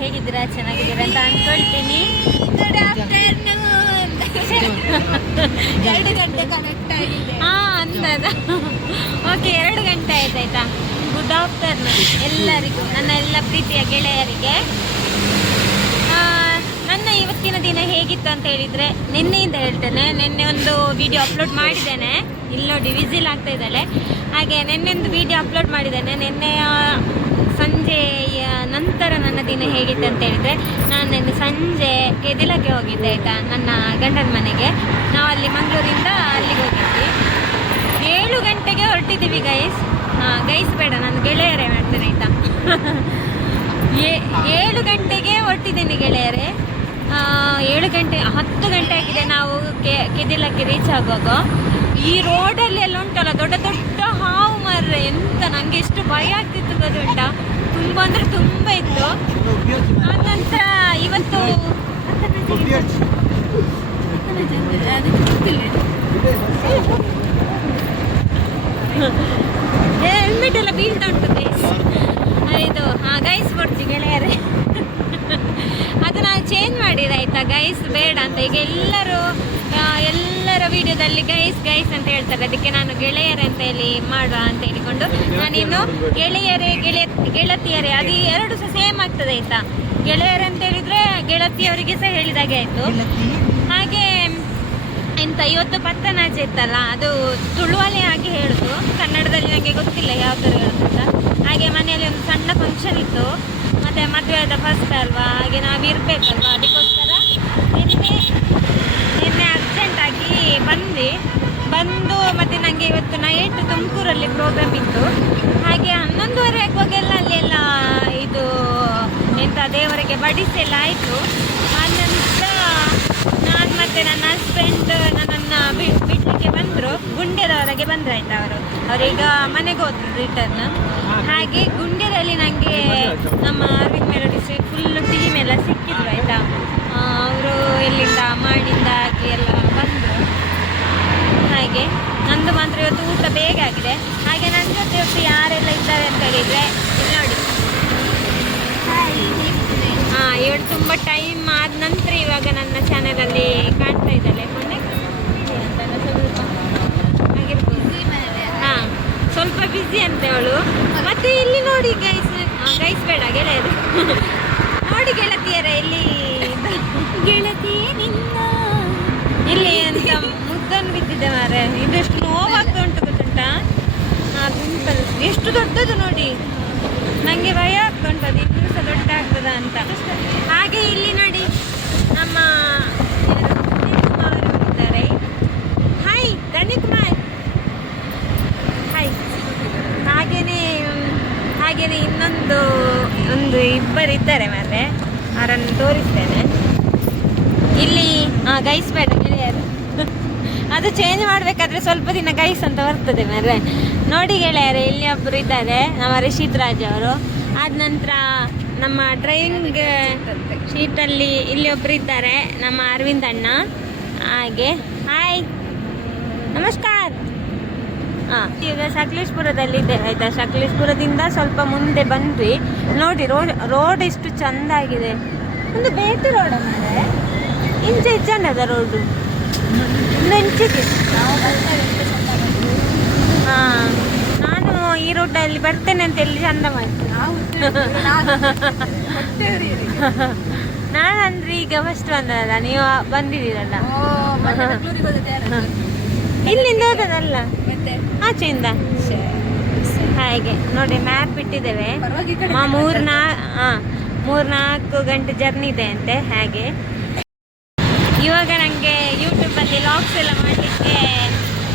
ಹೇಗಿದ್ದೀರಾ? ಚೆನ್ನಾಗಿದ್ದೀರಾ ಅಂತ ಅನ್ಕೊಳ್ತೀನಿ. 2 ಗಂಟೆ ಕನೆಕ್ಟ್ ಆಗಿದೆ. ಅಂದದ ಓಕೆ, 2 ಗಂಟೆ ಆಯ್ತಾಯ್ತಾ. ಗುಡ್ ಆಫ್ಟರ್ನೂನ್ ಎಲ್ಲರಿಗೂ, ನನ್ನ ಎಲ್ಲ ಪ್ರೀತಿಯ ಗೆಳೆಯರಿಗೆ. ನನ್ನ ಇವತ್ತಿನ ದಿನ ಹೇಗಿತ್ತು ಅಂತ ಹೇಳಿದರೆ, ನಿನ್ನೆಯಿಂದ ಹೇಳ್ತೇನೆ. ನಿನ್ನೆ ಒಂದು ವಿಡಿಯೋ ಅಪ್ಲೋಡ್ ಮಾಡಿದ್ದೇನೆ. ಇಲ್ಲಿ ನೋಡಿ ವಿಸಿಲ್ ಆಗ್ತಾ ಇದ್ದಾಳೆ. ಹಾಗೆ ನಿನ್ನೆ ಒಂದು ವಿಡಿಯೋ ಅಪ್ಲೋಡ್ ಮಾಡಿದ್ದೇನೆ. ನಿನ್ನೆಯ ಸಂಜೆಯ ನಂತರ ನನ್ನ ದಿನ ಹೇಗಿತ್ತು ಅಂತ ಹೇಳಿದರೆ, ನಾನು ನಿನ್ನೆ ಸಂಜೆ ಕೆದಿಲಕ್ಕೆ ಹೋಗಿದ್ದೆ ಆಯಿತಾ, ನನ್ನ ಗಂಡನ ಮನೆಗೆ. ನಾವು ಅಲ್ಲಿ ಮಂಗಳೂರಿಂದ ಅಲ್ಲಿಗೆ ಹೋಗಿದ್ವಿ. 7 ಗಂಟೆಗೆ ಹೊರಟಿದ್ದೀವಿ ಗೈಸ್. ಗೈಸ್ ಬೇಡ, ನಾನು ಗೆಳೆಯರೇ ಮಾಡ್ತೇನೆ ಆಯಿತಾ. 7 ಗಂಟೆಗೆ ಹೊರಟಿದ್ದೀನಿ ಗೆಳೆಯರೇ. 7 ಗಂಟೆ 10 ಗಂಟೆ ಆಗಿದೆ ನಾವು ಕೆದಿಲಕ್ಕೆ ರೀಚ್ ಆಗುವಾಗ. ಈ ರೋಡಲ್ಲಿ ಎಲ್ಲ ಉಂಟಲ್ಲ ದೊಡ್ಡ ದೊಡ್ಡ ಹಾವು ಮಾರ್ರೆ, ಎಂತ ನನಗೆ ಎಷ್ಟು ಭಯ ಆಗ್ತಿತ್ತು ಗೊತ್ತುಂಟಾ. ತುಂಬ ಅಂದರೆ ತುಂಬ ಇತ್ತು. ಆನಂತರ ಇವತ್ತು ಹೆಲ್ಮೆಟ್ ಎಲ್ಲ ಬೀಳ್ತಾ ಉಂಟು ಗೈಸ್. ಇದು ಗೈಸ್ ಕೊಡ್ತೀವಿ ಗೆಳೆಯರೇ. ಅದು ನಾನು ಚೇಂಜ್ ಮಾಡಿದೆ ಆಯಿತಾ ಗೈಸ್, ಬೇಡ ಅಂತ. ಈಗ ಎಲ್ಲರ ವಿಡಿಯೋದಲ್ಲಿ ಗೈಸ್ ಗೈಸ್ ಅಂತ ಹೇಳ್ತಾರೆ, ಅದಕ್ಕೆ ನಾನು ಗೆಳೆಯರೇ ಅಂತ ಹೇಳಿ ಮಾಡುವ ಅಂತ ಹೇಳಿಕೊಂಡು ನಾನಿನ್ನು ಗೆಳೆಯರೇ ಗೆಳತಿಯರೇ ಅದು 2 ಸಹ ಸೇಮ್ ಆಗ್ತದೆ ಆಯಿತಾ. ಗೆಳೆಯರೇ ಅಂತ ಹೇಳಿದರೆ ಗೆಳತಿಯವರಿಗೆ ಸಹ ಹೇಳಿದಾಗೆ ಆಯಿತು. ಹಾಗೆ ಎಂತ ಇವತ್ತು ಪತ್ತನಾಚೆ ಇತ್ತಲ್ಲ, ಅದು ತುಳುವಲ್ಲಿ ಆಗಿ ಹೇಳುದು, ಕನ್ನಡದಲ್ಲಿ ನನಗೆ ಗೊತ್ತಿಲ್ಲ ಯಾವ ಥರ ಹೇಳುದು ಅಂತ. ಹಾಗೆ ಮನೆಯಲ್ಲಿ ಒಂದು ಸಣ್ಣ ಫಂಕ್ಷನ್ ಇತ್ತು, ಮತ್ತು ಮದುವೆಯಾದ ಫಸ್ಟ್ ಅಲ್ವಾ, ಹಾಗೆ ನಾವು ಇರಬೇಕಲ್ವ, ಅದಕ್ಕೋಸ್ಕರ ನಿನ್ನೆ ಅರ್ಜೆಂಟಾಗಿ ಬಂದು ಮತ್ತು ನನಗೆ ಇವತ್ತು ನೈಟ್ ತುಮಕೂರಲ್ಲಿ ಪ್ರೋಗ್ರಾಮ್ ಇತ್ತು. ಹಾಗೆ 11:30 ಆಗುವಾಗೆಲ್ಲ ಅಲ್ಲೆಲ್ಲ ಇದು ಎಂತ ದೇವರಿಗೆ ಬಡಿಸಿ ಎಲ್ಲ ಆಯಿತು. ಆನಂತರ ನಾನು ಮತ್ತು ನನ್ನ ಹಸ್ಬೆಂಡ್ ನನ್ನನ್ನು ಬಿಡಲಿಕ್ಕೆ ಬಂದರು. ಗುಂಡ್ಯದವರೆಗೆ ಬಂದರು ಆಯಿತಾ. ಅವರೀಗ ಮನೆಗೆ ಹೋದ್ರು ರಿಟರ್ನ್. ಹಾಗೆ ಗುಂಡ್ಯದಲ್ಲಿ ನನಗೆ ನಮ್ಮ Arvind melody street full team ಎಲ್ಲ ಸಿಕ್ಕಿದ್ರು ಆಯಿತಾ. ಅವರು ಎಲ್ಲಿಂದ ಮಾಡಿಂದ ಆಗಿ ಎಲ್ಲ ಬಂದರು. ಹಾಗೆ ನಂದು ಮಾತ್ರ ಇವತ್ತು ಊಟ ಬೇಗ ಆಗಿದೆ. ಹಾಗೆ ನನ್ನ ಜೊತೆ ಇವತ್ತು ಯಾರೆಲ್ಲ ಇದ್ದಾರೆ ಅಂತ ಹೇಳಿದರೆ ಇಲ್ಲಿ ನೋಡಿ. ಇವಳು ತುಂಬ ಟೈಮ್ ಆದ ನಂತರ ಇವಾಗ ನನ್ನ ಚಾನಲಲ್ಲಿ ಕಾಣ್ತಾ ಇದ್ದಾಳೆ. ಮೊನ್ನೆ ಆಗಿರ್ಬೋದು, ಸ್ವಲ್ಪ ಬ್ಯುಸಿ ಅಂತೆ ಅವಳು. ಮತ್ತೆ ಇಲ್ಲಿ ನೋಡಿ ಗೈಸ್ ಬೇಡ ಗೆಳೆಯರು ನೋಡಿ ಗೆಳತಿಯರ, ಇಲ್ಲಿ ಗೆಳತಿ ನಿನ್ನ ಇಲ್ಲಿ ಅಂತ ಮುದ್ದನ್ನು ಬಿದ್ದಿದೆ ಮಾರೆ. ಇದೆಷ್ಟು ನೋವಾಗ್ತಾ ಉಂಟು ಗೊತ್ತುಂಟಾ. ಗುಂಪಲ್ ಎಷ್ಟು ದೊಡ್ಡದು ನೋಡಿ, ನನಗೆ ಭಯ ಆಗ್ತಾ ಉಂಟು ಅದು ಇನ್ನೂ ಸಹ ದೊಡ್ಡ ಆಗ್ತದ ಅಂತ. ಹಾಗೆ ಇಲ್ಲಿ ನೋಡಿ ನಮ್ಮ ಅವರು ಇದ್ದಾರೆ. Hi Dhanikumar, hi. ಹಾಗೇನೆ ಇನ್ನೊಂದು ಇಬ್ಬರು ಇದ್ದಾರೆ ಮಾರೆ, ಅವರನ್ನು ತೋರಿಸ್ತೇನೆ. ಇಲ್ಲಿ ಗೈಸ್ ಬೇಡ ಗೆಳೆಯರು, ಅದು ಚೇಂಜ್ ಮಾಡಬೇಕಾದ್ರೆ ಸ್ವಲ್ಪ ದಿನ ಗೈಸ್ ಅಂತ ಬರ್ತದೆ ಮಾರೆ. ನೋಡಿ ಗೆಳೆಯರೆ, ಇಲ್ಲಿ ಒಬ್ಬರು ಇದ್ದಾರೆ, ನಮ್ಮ ರಿಷಿತ್ ರಾಜ್ ಅವರು. ಆದ ನಂತರ ನಮ್ಮ ಡ್ರೈವಿಂಗ್ ಶೀಟಲ್ಲಿ ಇಲ್ಲಿ ಒಬ್ಬರು ಇದ್ದಾರೆ, ನಮ್ಮ ಅರವಿಂದ್ ಅಣ್ಣ. ಹಾಗೆ ಹಾಯ್ ನಮಸ್ಕಾರ. ಈಗ ಸಕಲೇಶ್ಪುರದಲ್ಲಿದ್ದೇವೆ ಆಯಿತಾ. ಸಕಲೇಶ್ಪುರದಿಂದ ಸ್ವಲ್ಪ ಮುಂದೆ ಬಂದ್ವಿ. ನೋಡಿ ರೋಡ್ ಎಷ್ಟು ಚೆಂದ ಆಗಿದೆ. ಒಂದು ಬೇಟು ರೋಡ ಮಾರೆ, ಇಂಚೆ ಚೆಂದದ ರೋಡು, ಒಂದು ಇಂಚಿಗೆ. ನಾನು ಈ ರೋಡಲ್ಲಿ ಬರ್ತೇನೆ ಅಂತ ಹೇಳಿ ಚಂದ ಮಾಡ್ತೀನಿ. ನಾನಂದ್ರೆ ಈಗ ಫಸ್ಟ್ ಬಂದಲ್ಲ, ನೀವು ಬಂದಿದ್ದೀರಲ್ಲ, ಇಲ್ಲಿಂದ ಹೋದದಲ್ಲ ಆಚೆಯಿಂದ. ಹಾಗೆ ನೋಡಿ ಮ್ಯಾಪ್ ಇಟ್ಟಿದ್ದೇವೆ. 3-4 ಗಂಟೆ ಜರ್ನಿ ಇದೆ ಅಂತೆ. ಹಾಗೆ ಇವಾಗ ನನಗೆ ಯೂಟ್ಯೂಬಲ್ಲಿ ಲಾಗ್ಸ್ ಎಲ್ಲ ಮಾಡಲಿಕ್ಕೆ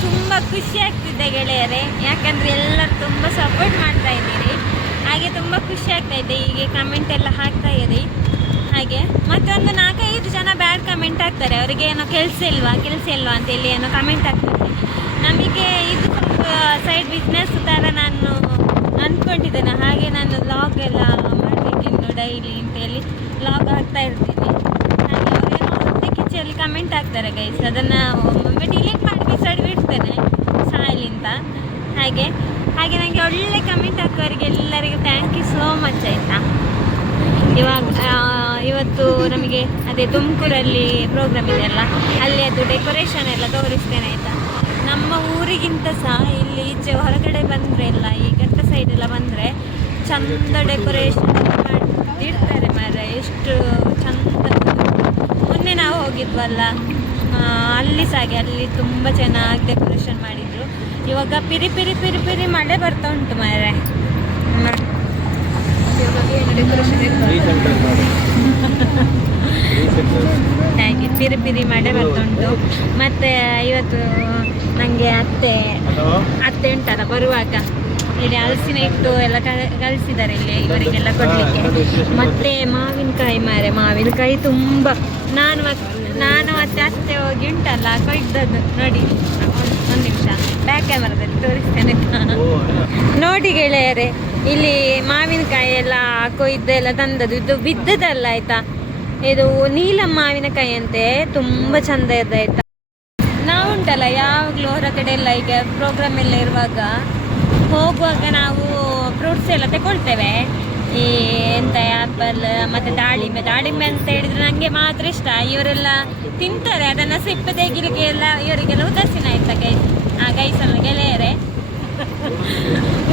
ತುಂಬ ಖುಷಿ ಆಗ್ತಿದೆ ಗೆಳೆಯರೇ. ಯಾಕಂದರೆ ಎಲ್ಲರೂ ತುಂಬ ಸಪೋರ್ಟ್ ಮಾಡ್ತಾ ಇದ್ದೀರಿ. ಹಾಗೆ ತುಂಬ ಖುಷಿ ಆಗ್ತಾಯಿದೆ. ಹೀಗೆ ಕಮೆಂಟ್ ಎಲ್ಲ ಹಾಕ್ತಾ ಇರಿ. ಹಾಗೆ ಮತ್ತೊಂದು 4-5 ಜನ ಬ್ಯಾಡ್ ಕಮೆಂಟ್ ಹಾಕ್ತಾರೆ. ಅವರಿಗೆ ಏನೋ ಕೆಲಸ ಇಲ್ವಾ ಅಂತೇಳಿ ಏನೋ ಕಮೆಂಟ್ ಹಾಕ್ತಾರೆ. ನಮಗೆ ಇದು ಸ್ವಲ್ಪ ಸೈಡ್ ಬಿಸ್ನೆಸ್ ಥರ ನಾನು ಅಂದ್ಕೊಂಡಿದ್ದೇನೆ. ಹಾಗೆ ನಾನು ಲಾಗ್ ಎಲ್ಲ ಮಾಡಬೇಕಿನ್ನು ಡೈಲಿ ಅಂತೇಳಿ ಲಾಗ್ ಹಾಕ್ತಾ ಇರ್ತೀನಿ. ಹಾಗೆ ಅವರೇನೋ ಹೊಟ್ಟೆ ಕಿಚ್ಚಲ್ಲಿ ಕಮೆಂಟ್ ಹಾಕ್ತಾರೆ ಗೈಸ್, ಅದನ್ನು ಒಮ್ಮೊಮ್ಮೆ ಡಿಲೀಟ್ ಮಾಡಿ ಬಿಡ್ತೇನೆ ಸಾಯಲಿಂತ. ಹಾಗೆ ನನಗೆ ಒಳ್ಳೆ ಕಮೆಂಟ್ ಹಾಕೋರಿಗೆ ಎಲ್ಲರಿಗೂ ಥ್ಯಾಂಕ್ ಯು ಸೋ ಮಚ್ ಆಯಿತಾ. ಇವತ್ತು ನಮಗೆ ಅದೇ ತುಮಕೂರಲ್ಲಿ ಪ್ರೋಗ್ರಾಮ್ ಇದೆಯಲ್ಲ, ಅಲ್ಲಿ ಅದು ಡೆಕೋರೇಷನ್ ಎಲ್ಲ ತೋರಿಸ್ತೇನೆ ಆಯಿತಾ. ನಮ್ಮ ಊರಿಗಿಂತ ಸಹ ಇಲ್ಲಿ ಈಚೆ ಹೊರಗಡೆ ಬಂದರೆ ಎಲ್ಲ ಈ ಘಟ್ಟ ಸೈಡ್ ಎಲ್ಲ ಬಂದರೆ ಚಂದ ಡೆಕೋರೇಷನ್ ಮಾಡಿರ್ತಾರೆ ಮಾರ್ರೆ, ಎಷ್ಟು ಚಂದ. ಮೊನ್ನೆ ನಾವು ಹೋಗಿದ್ವಲ್ಲ ಅಲ್ಲಿ ಸಹ ಹಾಗೆ, ಅಲ್ಲಿ ತುಂಬ ಚೆನ್ನಾಗಿ ಡೆಕೋರೇಷನ್ ಮಾಡಿದರು. ಇವಾಗ ಪಿರಿ ಪಿರಿ ಪಿರಿ ಪಿರಿ ಮಳೆ ಬರ್ತಾ ಉಂಟು ಮಾರ್ರೆ. ಹಾಗೆ ಪಿರಿ ಪಿರಿ ಮಳೆ ಬರ್ತುಂಟು. ಮತ್ತು ಇವತ್ತು ನನಗೆ ಅತ್ತೆ ಉಂಟಲ್ಲ, ಬರುವಾಗ ಇಲ್ಲಿ ಹಲಸಿನ ಹಿಟ್ಟು ಎಲ್ಲ ಕಳಿಸಿದ್ದಾರೆ ಇಲ್ಲಿ ಇವರಿಗೆಲ್ಲ ಕೊಡಲಿಕ್ಕೆ. ಮತ್ತು ಮಾವಿನಕಾಯಿ ಮಾವಿನಕಾಯಿ ತುಂಬ. ನಾನು ಮತ್ತೆ ಅತ್ತೆ ಹೋಗಿ ಉಂಟಲ್ಲ ಕೊಯ್ದದ್ದು ನೋಡಿ. ಒಂದು ನಿಮಿಷ ಬ್ಯಾಕ್ ಕ್ಯಾಮರಾದಲ್ಲಿ ತೋರಿಸ್ತೇನೆ ನೋಡಿ ಗೆಳೆಯರೆ. ಇಲ್ಲಿ ಮಾವಿನಕಾಯಿ ಎಲ್ಲ ಕೊಯ್ದೆಲ್ಲ ತಂದದ್ದು, ಇದು ಬಿದ್ದದಲ್ಲ ಆಯಿತಾ. ಇದು ನೀಲಂ ಮಾವಿನಕಾಯಿ ಅಂತೆ, ತುಂಬ ಚಂದ ಇದೆ ಆಯಿತಾ. ನಾವು ಉಂಟಲ್ಲ ಯಾವಾಗಲೂ ಹೊರಗಡೆ ಎಲ್ಲ ಈಗ ಪ್ರೋಗ್ರಾಮ್ ಎಲ್ಲ ಇರುವಾಗ ಹೋಗುವಾಗ ನಾವು ಫ್ರೂಟ್ಸ್ ಎಲ್ಲ ತಗೊಳ್ತೇವೆ. ಈ ಎಂತ ಆ್ಯಪಲ್ ಮತ್ತು ದಾಳಿಂಬೆ ಅಂತ ಹೇಳಿದರೆ ನನಗೆ ಮಾತ್ರ ಇಷ್ಟ. ಇವರೆಲ್ಲ ತಿಂತಾರೆ ಅದನ್ನು, ಸಿಪ್ಪೆ ತೆಗಿಲಿಕ್ಕೆ ಎಲ್ಲ ಇವರಿಗೆಲ್ಲ ಉದಾಸೀನ ಆಯ್ತಾ ಗೈಸಲ್ಲ ಗೆಳೆಯರೆ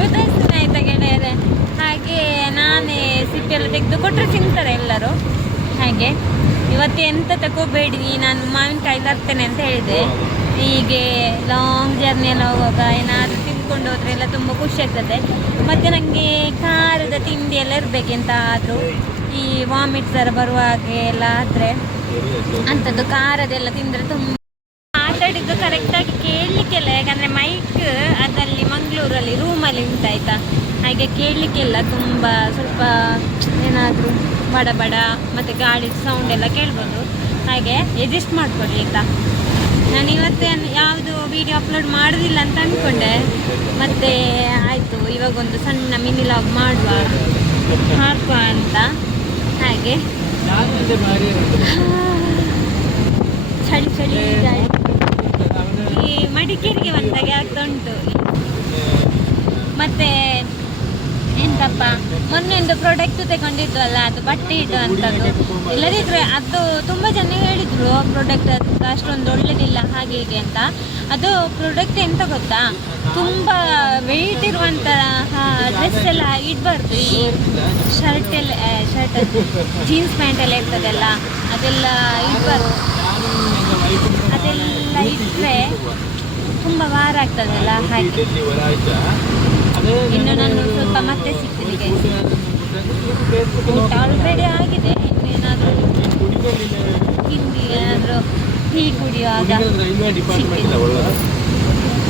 ಉದಾಸೀನ ಆಯ್ತಾ ಗೆಳೆಯರೆ. ಹಾಗೆ ನಾನೇ ಸಿಪ್ಪೆಲ್ಲ ತೆಗೆದು ಕೊಟ್ಟರೆ ತಿಂತಾರೆ ಎಲ್ಲರೂ. ಹಾಗೆ ಇವತ್ತು ಎಂತ ತಗೋಬೇಡಿ, ನಾನು ಮಾವಿನಕಾಯಿ ತರ್ತೇನೆ ಅಂತ ಹೇಳಿದೆ. ಹೀಗೆ ಲಾಂಗ್ ಜರ್ನಿ ಎಲ್ಲ ಹೋಗುವಾಗ ಏನಾದರೂ ತಿಂದ್ಕೊಂಡು ಹೋದರೆ ಎಲ್ಲ ತುಂಬ ಖುಷಿ ಆಗ್ತದೆ. ಮತ್ತು ನನಗೆ ಖಾರದ ತಿಂಡಿ ಎಲ್ಲ ಇರಬೇಕೆಂತ ಆದರೂ ಈ ವಾಮಿಟ್ ಥರ ಬರುವ ಹಾಗೆ ಎಲ್ಲ ಆದರೆ ಅಂಥದ್ದು ಖಾರದೆಲ್ಲ ತಿಂದರೆ ತುಂಬ. ಮಾತಾಡಿದ್ದು ಕರೆಕ್ಟಾಗಿ ಕೇಳಲಿಕ್ಕೆಲ್ಲ, ಯಾಕಂದರೆ ಮೈಕ್ ಅದಲ್ಲಿ ಮಂಗಳೂರಲ್ಲಿ ರೂಮಲ್ಲಿ ಉಂಟಾಯ್ತಾ, ಹಾಗೆ ಕೇಳಲಿಕ್ಕೆಲ್ಲ ತುಂಬ ಸ್ವಲ್ಪ ಏನಾದರೂ ಬಡ ಬಡ ಮತ್ತು ಗಾಳಿ ಸೌಂಡ್ ಎಲ್ಲ ಕೇಳ್ಬೋದು. ಹಾಗೆ ಅಡ್ಜಸ್ಟ್ ಮಾಡಿಕೊಡ್ಲಿ ಆಯಿತಾ. ನಾನು ಇವತ್ತೇನು ಯಾವುದು ವೀಡಿಯೋ ಅಪ್ಲೋಡ್ ಮಾಡೋದಿಲ್ಲ ಅಂತ ಅಂದ್ಕೊಂಡೆ, ಮತ್ತು ಆಯಿತು ಇವಾಗೊಂದು ಸಣ್ಣ ಮಿನಿ ಲಾಗ್ ಹಾಕುವ ಅಂತ. ಹಾಗೆ ಚಳಿ ಗಾಳಿ ಈ ಮಡಿಕೇರಿಗೆ ಬಂದಾಗೆ ಆಗ್ತಾ ಉಂಟು. ಮತ್ತು ಎಂತಪ್ಪ ಮೊನ್ನೆ ಒಂದು ಪ್ರಾಡಕ್ಟ್ ತಗೊಂಡಿದ್ವಲ್ಲ, ಅದು ಬಟ್ಟೆ ಇಟ್ಟು ಅಂಥದ್ದು. ಇಲ್ಲದಿದ್ದರೆ ಅದು ತುಂಬ ಜನ ಹೇಳಿದರು ಪ್ರಾಡಕ್ಟ್ ಅದು ಅಷ್ಟೊಂದು ಒಳ್ಳೆಯದಿಲ್ಲ ಹಾಗೆ ಹೀಗೆ ಅಂತ. ಅದು ಪ್ರಾಡಕ್ಟ್ ಎಂತ ಗೊತ್ತಾ, ತುಂಬ ವೆಯ್ಟ್ ಇರುವಂತಹ ಡ್ರೆಸ್ ಎಲ್ಲ ಇಡಬಾರ್ದು. ಈ ಶರ್ಟ್ ಜೀನ್ಸ್ ಪ್ಯಾಂಟ್ ಎಲ್ಲ ಇರ್ತದಲ್ಲ ಅದೆಲ್ಲ ಇಡಬಾರ್ದು. ಅದೆಲ್ಲ ಇಟ್ಟರೆ ತುಂಬ ಭಾರ ಆಗ್ತದಲ್ಲ. ಹಾಗೆ ಇನ್ನು ನಾನು ಸ್ವಲ್ಪ ಮತ್ತೆ ಸಿಗ್ತೀನಿ. ಊಟ ಆಲ್ರೆಡಿ ಆಗಿದೆ, ಇನ್ನೇನಾದರೂ ತಿಂಡಿ ಏನಾದರೂ ಟೀ ಕುಡಿಯುವಾಗ ಸಿಗ್ತೀನಿ.